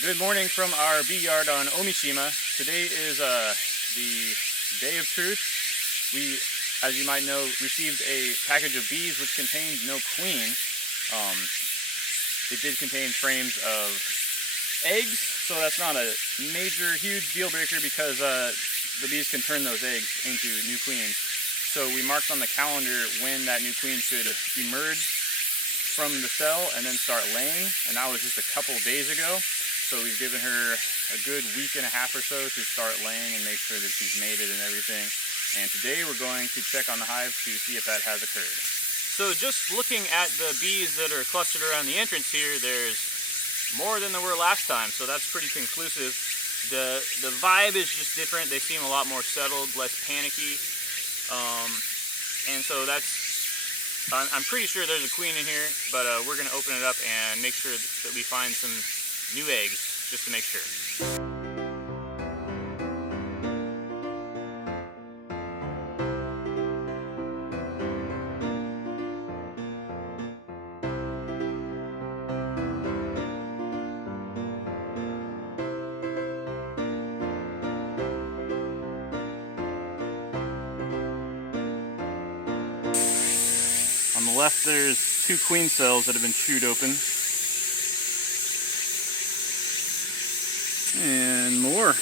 Good morning from our bee yard on Ōmishima. Today is the day of truth. We, as you might know, received a package of bees which contained no queen. It did contain frames of eggs, so that's not a major, huge deal breaker because the bees can turn those eggs into new queens. So we marked on the calendar when that new queen should emerge from the cell and then start laying, and that was just a couple days ago. So we've given her a good week and a half or so to start laying and make sure that she's mated and everything. And today we're going to check on the hive to see if that has occurred. So just looking at the bees that are clustered around the entrance here, there's more than there were last time, so that's pretty conclusive. The vibe is just different. They seem a lot more settled, less panicky. And so I'm pretty sure there's a queen in here, but we're going to open it up and make sure that we find some new eggs, just to make sure. On the left there's 2 queen cells that have been chewed open. And more.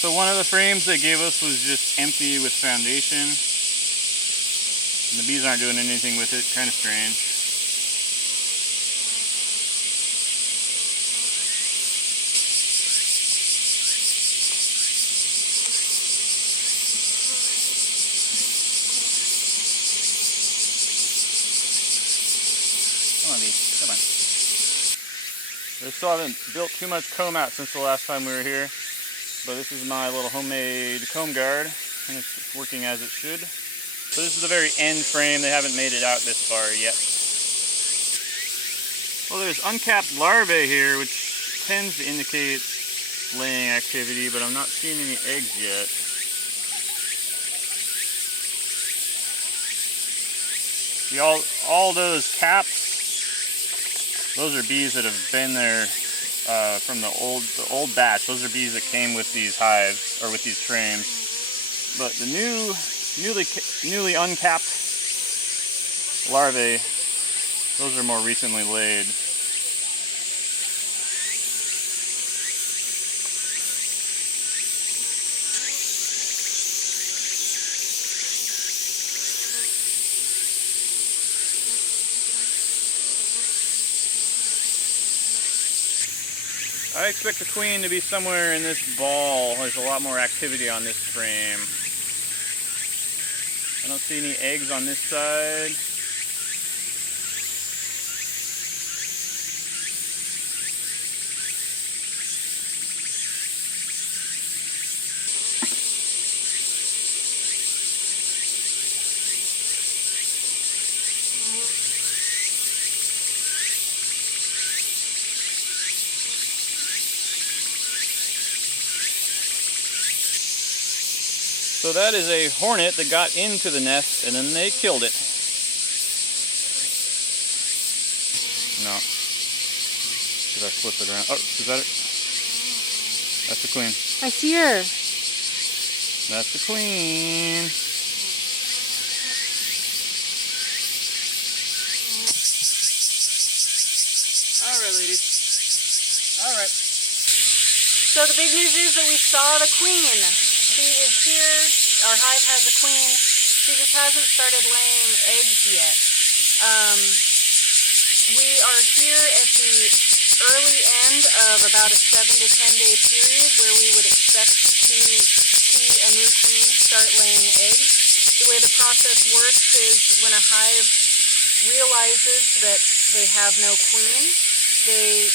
So one of the frames they gave us was just empty with foundation. And the bees aren't doing anything with it, kind of strange. Come on, bees, come on. They still haven't built too much comb out since the last time we were here, but this is my little homemade comb guard, and it's working as it should. So this is the very end frame. They haven't made it out this far yet. Well, there's uncapped larvae here, which tends to indicate laying activity, but I'm not seeing any eggs yet. See, all those caps, those are bees that have been there from the old batch. Those are bees that came with these hives, or with these frames. But the newly uncapped larvae, those are more recently laid. I expect the queen to be somewhere in this ball. There's a lot more activity on this frame. I don't see any eggs on this side. So that is a hornet that got into the nest and then they killed it. No. Should I flip it around? Oh, is that it? That's the queen. I see her. That's the queen. Alright, ladies. Alright. So the big news is that we saw the queen. She is here. Our hive has a queen. She just hasn't started laying eggs yet. We are here at the early end of about a 7 to 10 day period where we would expect to see a new queen start laying eggs. The way the process works is when a hive realizes that they have no queen, they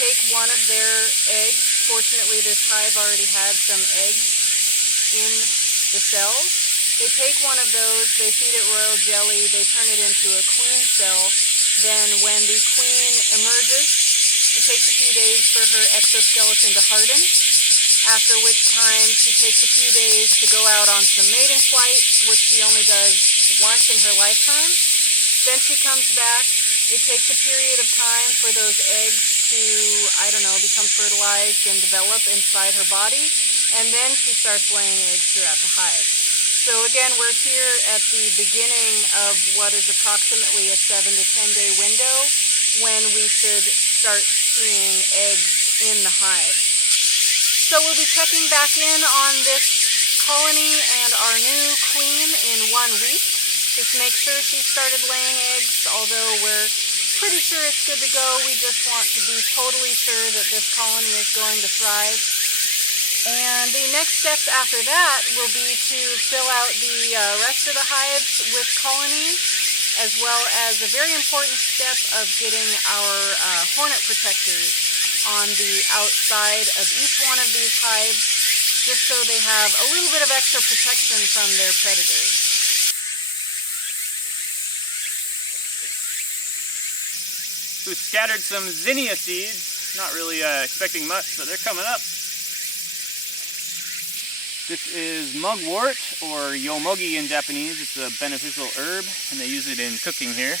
take one of their eggs. Fortunately, this hive already had some eggs in the cells. They take one of those, they feed it royal jelly, they turn it into a queen cell. Then when the queen emerges, it takes a few days for her exoskeleton to harden, after which time she takes a few days to go out on some mating flights, which she only does once in her lifetime. Then she comes back. It takes a period of time for those eggs to, I don't know, become fertilized and develop inside her body. And then she starts laying eggs throughout the hive. So again, we're here at the beginning of what is approximately a 7 to 10 day window when we should start seeing eggs in the hive. So we'll be checking back in on this colony and our new queen in 1 week. Just make sure she started laying eggs, although we're pretty sure it's good to go. We just want to be totally sure that this colony is going to thrive. And the next steps after that will be to fill out the rest of the hives with colonies, as well as a very important step of getting our hornet protectors on the outside of each one of these hives, just so they have a little bit of extra protection from their predators. We scattered some zinnia seeds, not really expecting much, but they're coming up. This is mugwort, or yomogi in Japanese. It's a beneficial herb, and they use it in cooking here.